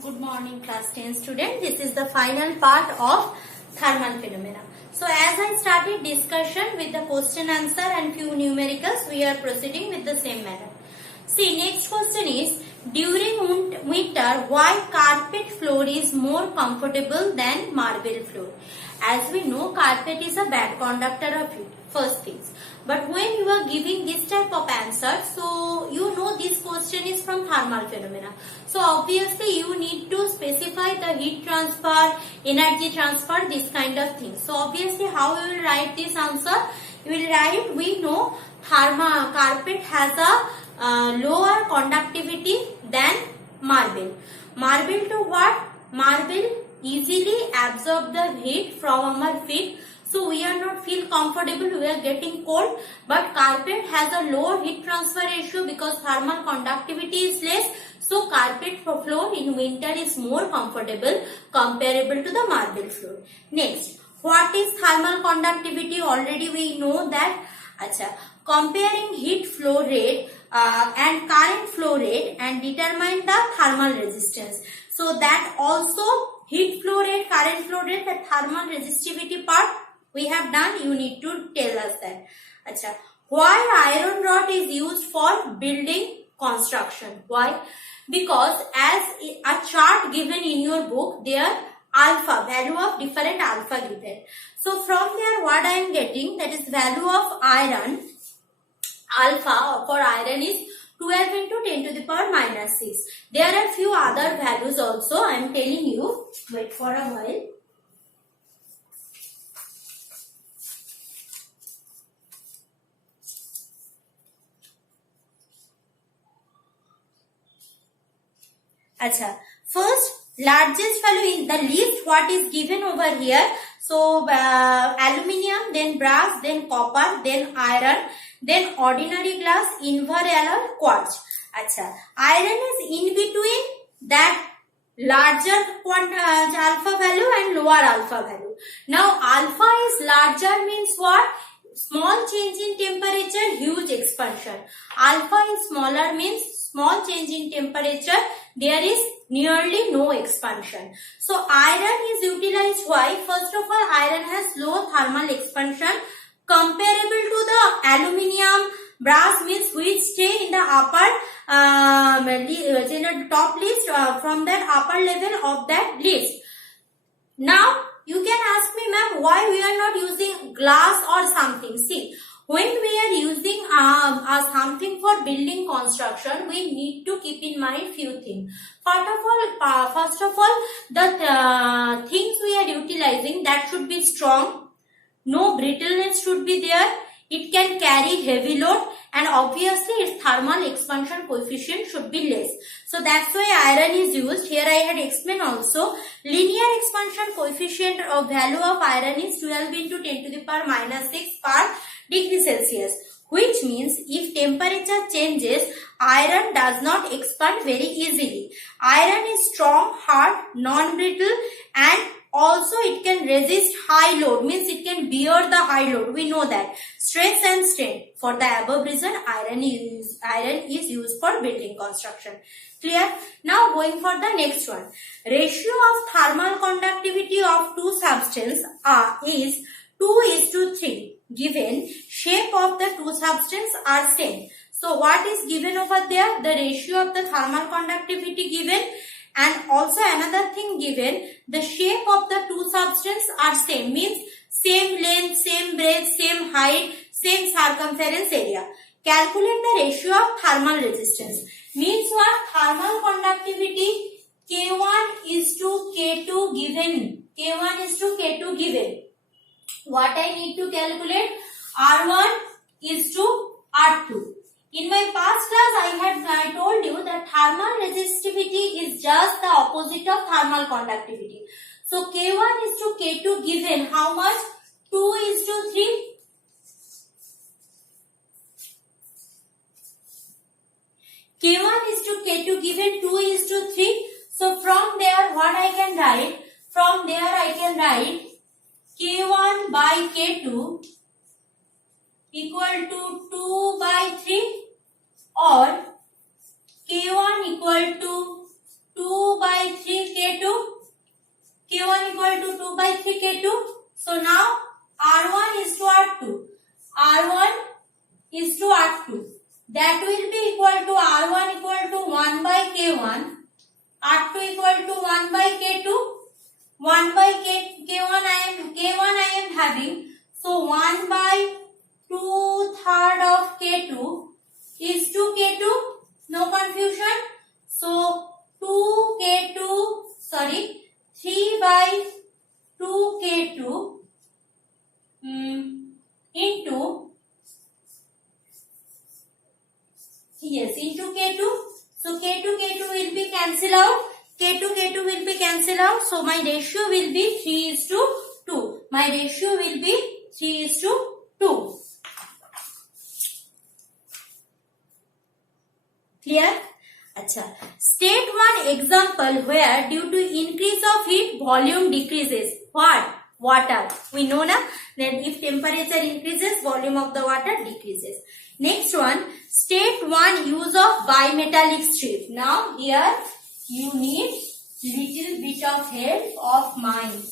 Good morning class 10 student. This is the final part of thermal phenomena. So as I started discussion with the question answer and few numericals, we are proceeding with the same manner. See, next question is, during winter, why carpet floor is more comfortable than marble floor? As we know, carpet is a bad conductor of heat, first things. But when you are giving this type of answer, so you know this question is from thermal phenomena. So obviously you need to specify the heat transfer, energy transfer, this kind of thing. So obviously how you will write this answer? You will write, we know carpet has a lower conductivity than marble. Marble to what? Marble easily absorb the heat from our feet. So we are not feel comfortable, we are getting cold, but carpet has a lower heat transfer ratio because thermal conductivity is less. So carpet floor in winter is more comfortable comparable to the marble floor. Next, what is thermal conductivity? Already we know that. Comparing heat flow rate and current flow rate and determine the thermal resistance. So that also heat flow rate, current flow rate, the thermal resistivity part we have done, you need to tell us that. Why iron rod is used for building construction? Why? Because as a chart given in your book, there alpha, value of different alpha given. So from there what I am getting, that is value of iron, alpha for iron is 12 into 10 to the power minus 6. There are few other values also, I am telling you. Wait for a while. First, largest value in the least what is given over here. So aluminium, then brass, then copper, then iron, then ordinary glass, invar alloy, quartz. Iron is in between that larger alpha value and lower alpha value. Now alpha is larger means what? Small change in temperature, huge expansion. Alpha is smaller means small change in temperature, there is nearly no expansion. So iron is utilized. Why? First of all, iron has low thermal expansion comparable to the aluminium, brass means which stay in the upper in the top list from that upper level of that list. Now you can ask me, ma'am, why we are not using glass or something? See, when we are using something for building construction, we need to keep in mind few things. First of all, the things we are utilizing, that should be strong. No brittleness should be there. It can carry heavy load, and obviously its thermal expansion coefficient should be less. So that's why iron is used. Here I had explained also. Linear expansion coefficient of value of iron is 12 into 10 to the power minus 6 per degree Celsius. Which means if temperature changes, iron does not expand very easily. Iron is strong, hard, non-brittle, and also it can resist high load, means it can bear the high load. We know that. Stress and strain. For the above reason, iron is used for building construction. Clear? Now going for the next one. Ratio of thermal conductivity of two substances is 2:3. Given shape of the two substances are same. So what is given over there? The ratio of the thermal conductivity given, and also another thing given, the shape of the two substances are same, means same length, same breadth, same height, same circumference area. Calculate the ratio of thermal resistance. Means what? Thermal conductivity K1 is to K2 given. K1 is to K2 given. What I need to calculate? R1 is to R2. In my past class, I told you that thermal resistivity is just the opposite of thermal conductivity. So K1 is to K2 given how much? 2:3. K1 is to K2 given 2:3. So from there what I can write? From there I can write K1 by K2 equal to 2/3 or K1 equal to 2/3 that will be equal to R1 equal to 1 by K1, R2 equal to 1 by K2, 1 by K1 I am having, so 1 by 2/3 of K2 is to K2, no confusion, so 3 by 2 K2 into K2. So K2 will be cancel out. K2 will be cancel out. So my ratio will be 3:2. My ratio will be 3:2. Clear? Acha. State one example where due to increase of heat, volume decreases. What? Water. We know na that if temperature increases, volume of the water decreases. Next one, state one use of bimetallic strip. Now here you need little bit of help of mine.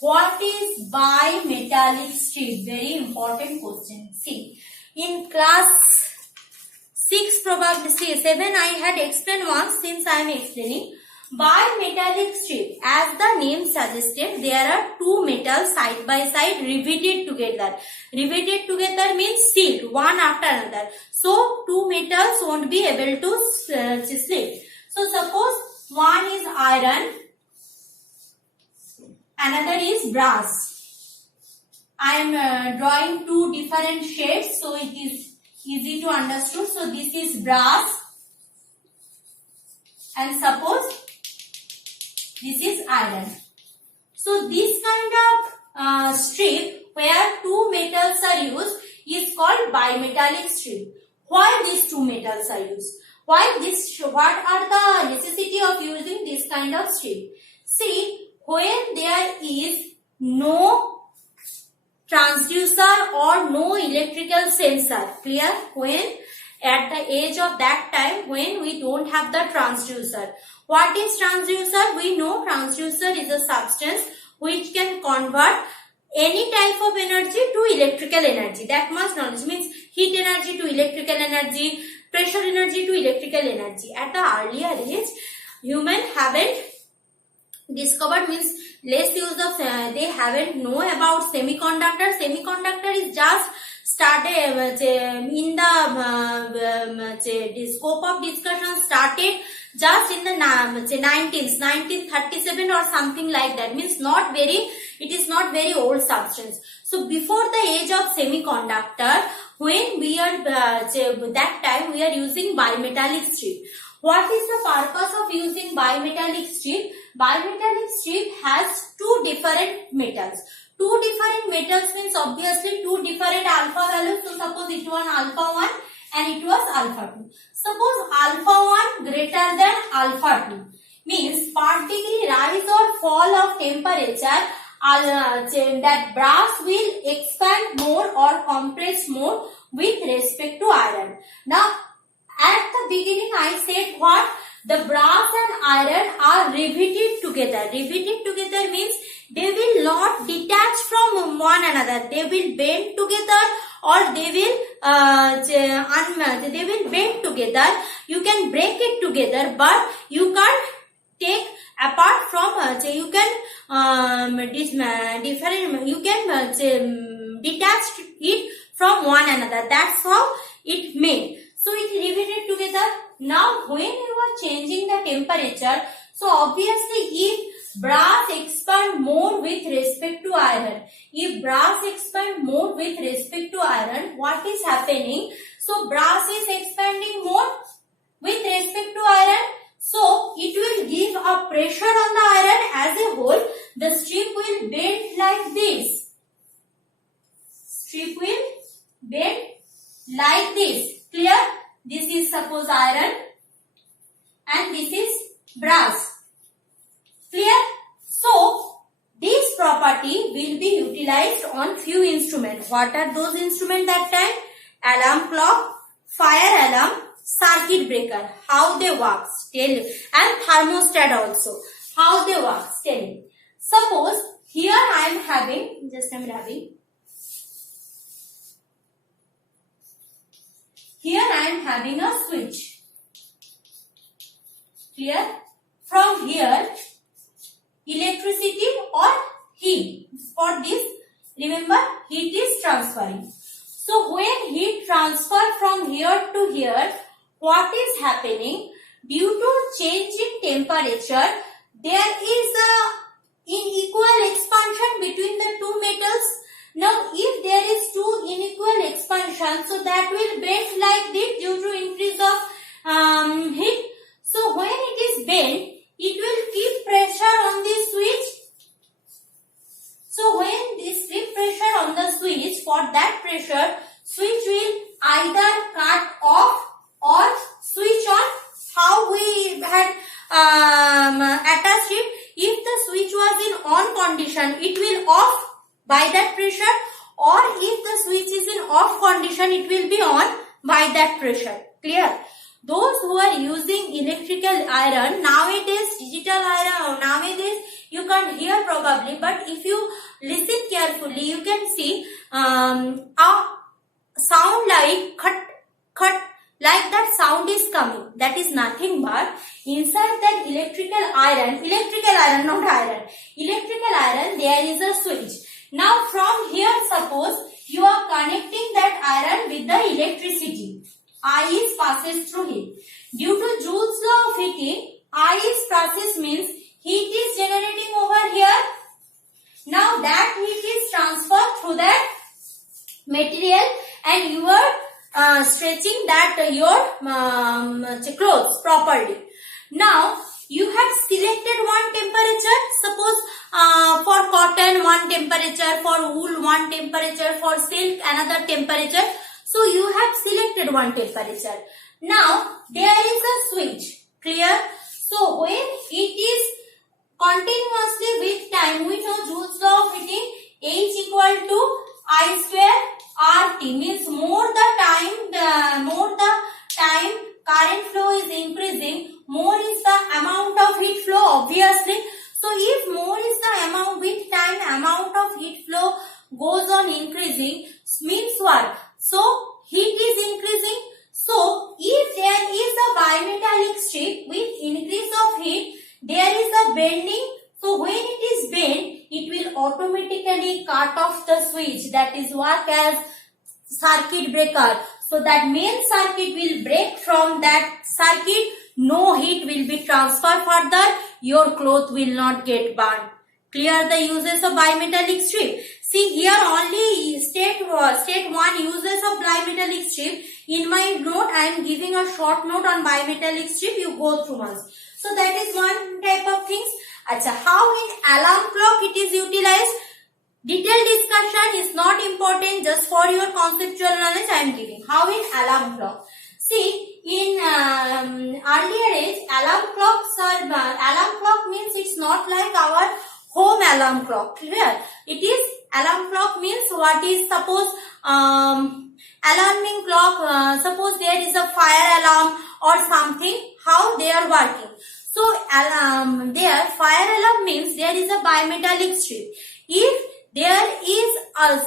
What is bimetallic strip? Very important question. See, in class 6 probably 7 I had explained once, since I am explaining. Bimetallic strip, as the name suggested, there are two metals side by side riveted together. Riveted together means sealed one after another. So two metals won't be able to slip. So suppose one is iron, another is brass. I am drawing two different shades, so it is easy to understand. So this is brass, and suppose this is iron. So this kind of strip where two metals are used is called bimetallic strip. Why these two metals are used? Why this? What are the necessity of using this kind of strip? See, when there is no transducer or no electrical sensor, clear? When at the age of that time when we don't have the transducer. What is transducer? We know transducer is a substance which can convert any type of energy to electrical energy. That much knowledge, means heat energy to electrical energy, pressure energy to electrical energy. At the earlier age, human haven't discovered, means less use of, they haven't know about semiconductor. Semiconductor is just started in the scope of discussion started just in the 1937 or something like that, means not very, it is not very old substance. So before the age of semiconductor, when we are that time we are using bimetallic strip. What is the purpose of using bimetallic strip? Bimetallic strip has two different metals. Two different metals means obviously two different alpha values. So suppose it was alpha 1 and it was alpha 2. Suppose alpha 1 greater than alpha 2 means per degree rise or fall of temperature, that brass will expand more or compress more with respect to iron. Now at the beginning I said what? The brass and iron are riveted together. Riveted together means they will not detach from one another. They will bend together or they will bend together. You can break it together, but you can't take apart from. You can detach it from one another. That's how it made. So it riveted together. Now when you are changing the temperature, so obviously if brass expand more with respect to iron, if brass expand more with respect to iron, what is happening? So brass is expanding more with respect to iron, so it will give a pressure on the iron as a whole. The strip will bend like this. Strip will bend like this. Clear? This is suppose iron and this is brass. Clear? So this property will be utilized on few instruments. What are those instruments that time? Alarm clock, fire alarm, circuit breaker. How they work? Tell you. And thermostat also. How they work? Tell you. Suppose here I am having, here I am having a switch. Clear? From here, electricity or heat. For this, remember, heat is transferring. So when heat transfer from here to here, what is happening? Due to change in temperature, there is a unequal expansion between the two metals. Now, if there is two unequal expansion, so that will bend like this due to increase of heat. So when it is bent, it will keep pressure on the switch. So when this keep pressure on the switch, for that pressure, switch will either cut off or switch on. How we had attached it? If the switch was in on condition, it will off by that pressure, or if the switch is in off condition, it will be on by that pressure. Clear? Those who are using electrical iron, nowadays digital iron, nowadays you can't hear probably, but if you listen carefully, you can see a sound like cut, like that sound is coming. That is nothing but inside that electrical iron, not iron, electrical iron, there is a switch. Now from here, suppose you are connecting that iron with the electricity. I is passes through heat. Due to Joule's law of heating, I is process means heat is generating over here. Now that heat is transferred through that material and you are stretching that your clothes properly. Now you have selected one temperature. Suppose for cotton one temperature, for wool one temperature, for silk another temperature. So you have selected one temperature. Now there is a switch. Clear? So when it is continuously with time, we know Joule's law of heating, H equal to I square RT, means more the time current flow is increasing, more is the amount of heat flow, obviously. So if more is the amount, with time amount of heat flow goes on increasing, means what? So heat is increasing. So if there is a bimetallic strip with increase of heat, there is a bending. So when it is bent, it will automatically cut off the switch. That is work as circuit breaker. So that main circuit will break. From that circuit, no heat will be transferred further. Your cloth will not get burned. Clear the uses of bimetallic strip. See here only state 1 uses of bimetallic strip. In my note I am giving a short note on bimetallic strip. You go through once. So that is one type of things. Achha, how in alarm clock it is utilized? Detailed discussion is not important, just for your conceptual knowledge I am giving. How in alarm clock? See, in earlier age, alarm clock means it's not like our home alarm clock. Clear? It is alarm clock means what is, suppose alarming clock, suppose there is a fire alarm or something, how they are working. So there fire alarm means there is a bimetallic strip. If there is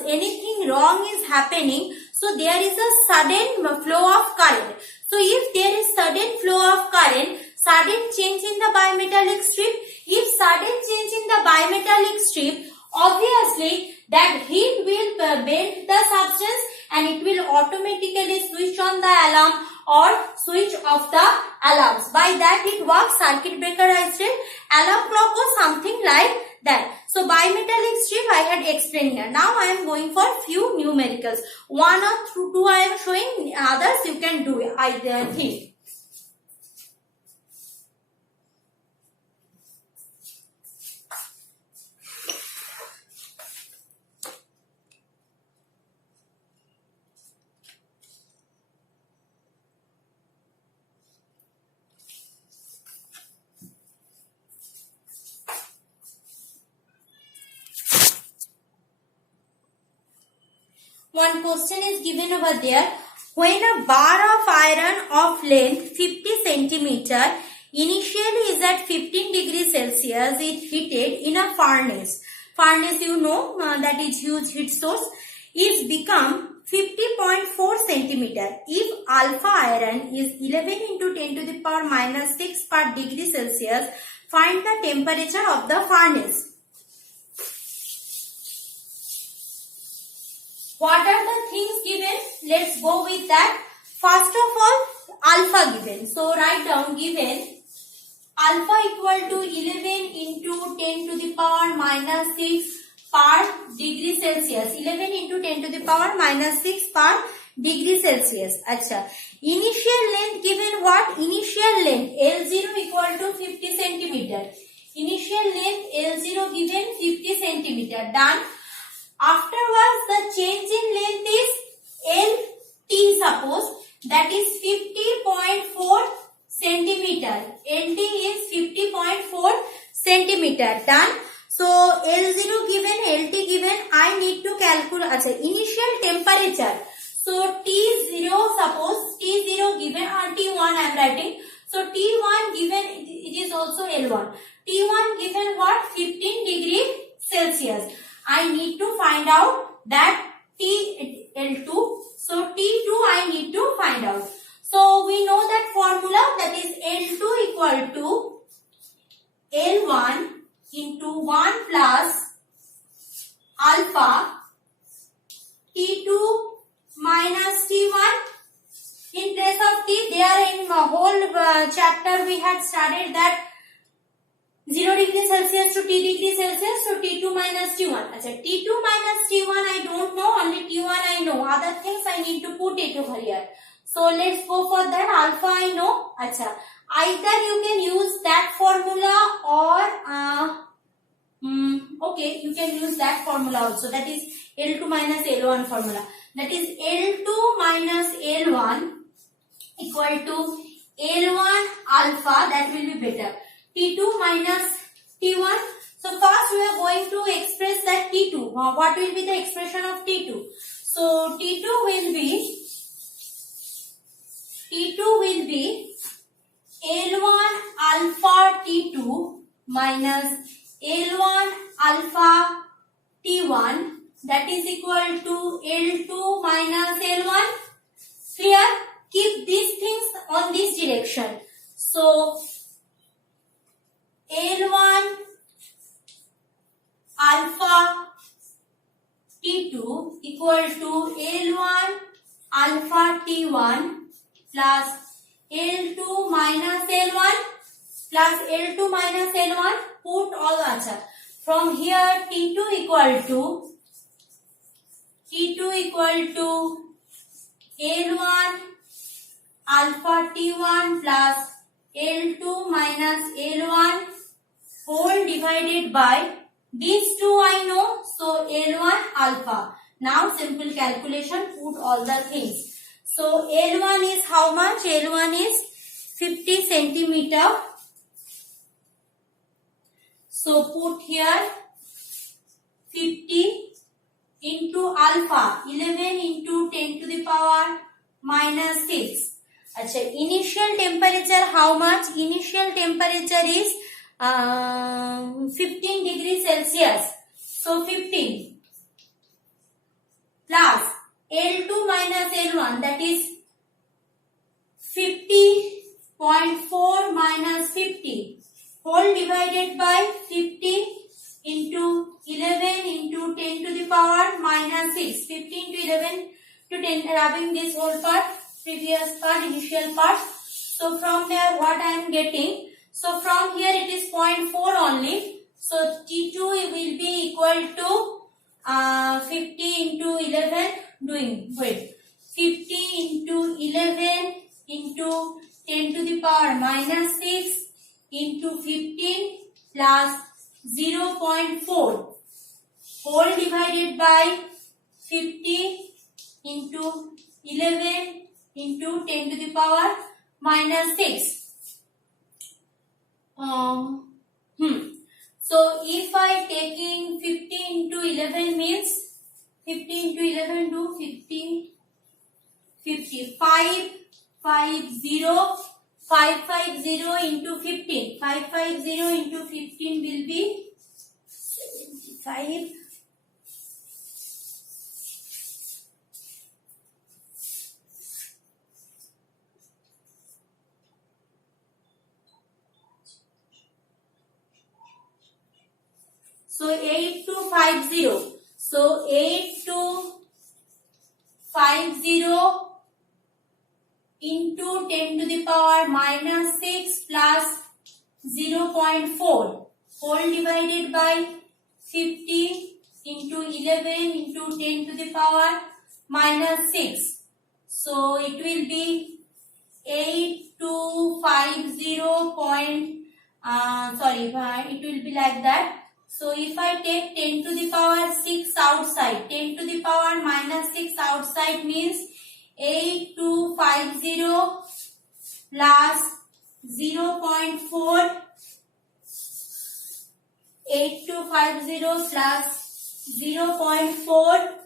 anything wrong is happening, so there is a sudden flow of current. So if there is sudden flow of current, sudden change in the bimetallic strip, if sudden change in the bimetallic strip, obviously that heat will bend the substance and it will automatically switch on the alarm or switch off the alarms. By that it works. Circuit breaker I said, alarm clock or something like that. So bimetallic strip I had explained here. Now I am going for few numericals. 1 or 2 I am showing, others you can do it, I think. One question is given over there. When a bar of iron of length 50 centimeter initially is at 15 degrees Celsius, it heated in a furnace. Furnace you know that is huge heat source, is become 50.4 centimeter. If alpha iron is 11 into 10 to the power minus 6 per degree Celsius, find the temperature of the furnace. What are the things given? Let's go with that. First of all, alpha given. So write down given alpha equal to 11 into 10 to the power minus 6 per degree Celsius. 11 into 10 to the power minus 6 per degree Celsius. Acha. Initial length given what? Initial length L0 equal to 50 centimeter. Initial length L0 given 50 centimeter. Done. Afterwards, the change in length is LT, suppose, that is 50.4 centimeter. LT is 50.4 centimeter. Done. So L0 given, LT given. I need to calculate initial temperature. So T0, suppose T0 given or T1 I am writing. So T1 given, it is also L1. T1 given what? 15 degree Celsius. I need to find out that TL2. So T2 I need to find out. So we know that formula, that is L2 equal to L1 into 1 plus alpha T2 minus T1. In place of T, there in the whole chapter we had studied that 0 degree Celsius to T degree Celsius, so T2 minus T1. Achha, T2 minus T1 I don't know, only T1 I know. Other things I need to put it over here. So let's go for that. Alpha I know. Achha, either you can use that formula or okay, you can use that formula also. That is L2 minus L1 formula. That is L2 minus L1 equal to L1 alpha. That will be better. T2 minus T1. So first we are going to express that T2. What will be the expression of T2? So T2 will be L1 alpha T2 minus L1 alpha T1, that is equal to L2 minus L1. Clear? Keep these things on this direction. So L1 alpha T2 equal to L1 alpha T1 plus L2 minus L1 plus L2 minus L1. Put all answer. From here T2 equal to L1 alpha T1 plus L2 minus L1 whole divided by these two I know, so L1 alpha. Now simple calculation, put all the things. So L1 is how much? L1 is 50 centimeter. So put here 50 into alpha 11 into 10 to the power minus 6. Achha, initial temperature how much? Initial temperature is 15 degrees Celsius. So 15 plus L2 minus L1, that is 50.4 minus 50 whole divided by 50 into 11 into 10 to the power minus 6. 15 to 11 to 10, rubbing this whole part, previous part, initial part. So from there what I am getting? So from here it is 0.4 only. So T2 will be equal to 50 into 11, doing, wait, 50 into 11 into 10 to the power minus 6 into 15 plus 0.4 whole divided by 50 into 11 into 10 to the power minus 6. So if I taking 50 into 11 means 50 into 11 do 50, 55, 50, 550 into 15. 550 into 15 will be 75. So 8250. So 8250 into 10 to the power minus 6 plus 0.4 whole divided by 50 into 11 into 10 to the power minus 6. So it will be 8250 point, it will be like that. So if I take 10 to the power 6 outside, 10 to the power minus 6 outside means 8250 plus 0.4, 8250 plus 0.4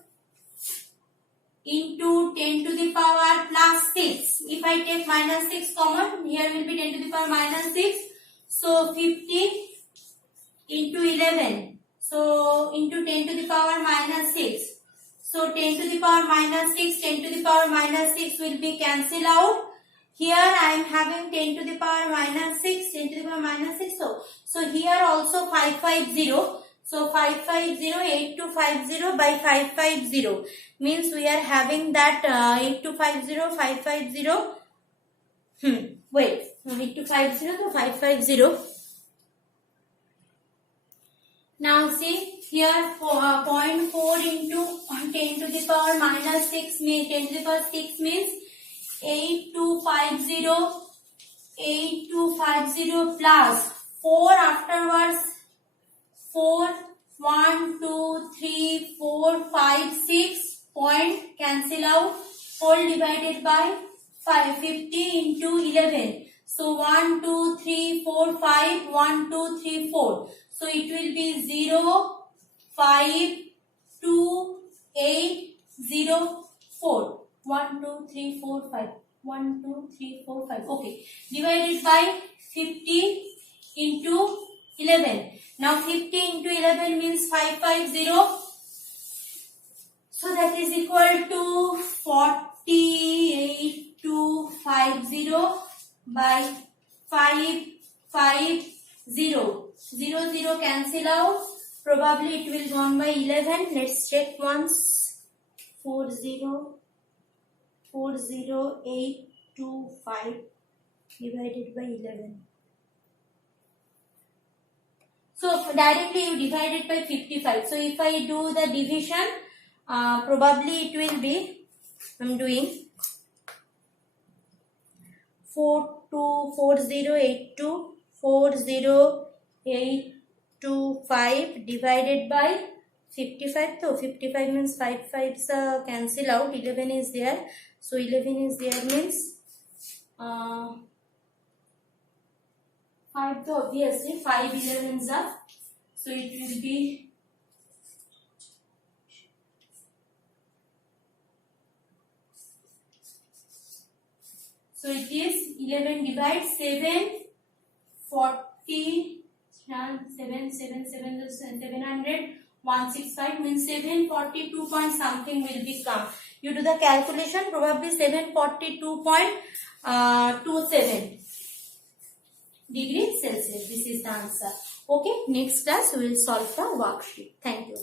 into 10 to the power plus 6. If I take minus 6 common, here will be 10 to the power minus 6. So 50 into 11. So into 10 to the power minus 6. So 10 to the power minus 6, 10 to the power minus 6 will be cancelled out. Here I am having 10 to the power minus 6, 10 to the power minus 6. So here also 550. So 550, 8250 by 550 means we are having that 8250, 550. Wait, 8250 to 550. Now see here 0.4 into 10 to the power minus 6 means 10 to the power 6 means 8250 plus 4 afterwards 4 1 2 3 4 5 6 point cancel out whole divided by 550 into 11. So 1 2 3 4 5 1 2 3 4. So it will be 0 5 2 8 0 4. 1 2 3 4 5. 1 2 3 4 5. Okay. Divided by 50 into 11. Now 50 into 11 means 550. So that is equal to 48250 by 550. 0 0 cancel out. Probably it will go on by 11. Let's check once. 40825 divided by 11. So directly you divide it by 55. So if I do the division, probably it will be, I am doing 40825 divided by 55. So 55 means 5 5s cancel out. 11 is there. So 11 is there means 5 to obviously 5 11s are. So it will be so it is 11 divides 7 40 700 165 means 742 point something will become. You do the calculation, probably 742.27 degree Celsius. This is the answer. Okay, next class we will solve the worksheet. Thank you.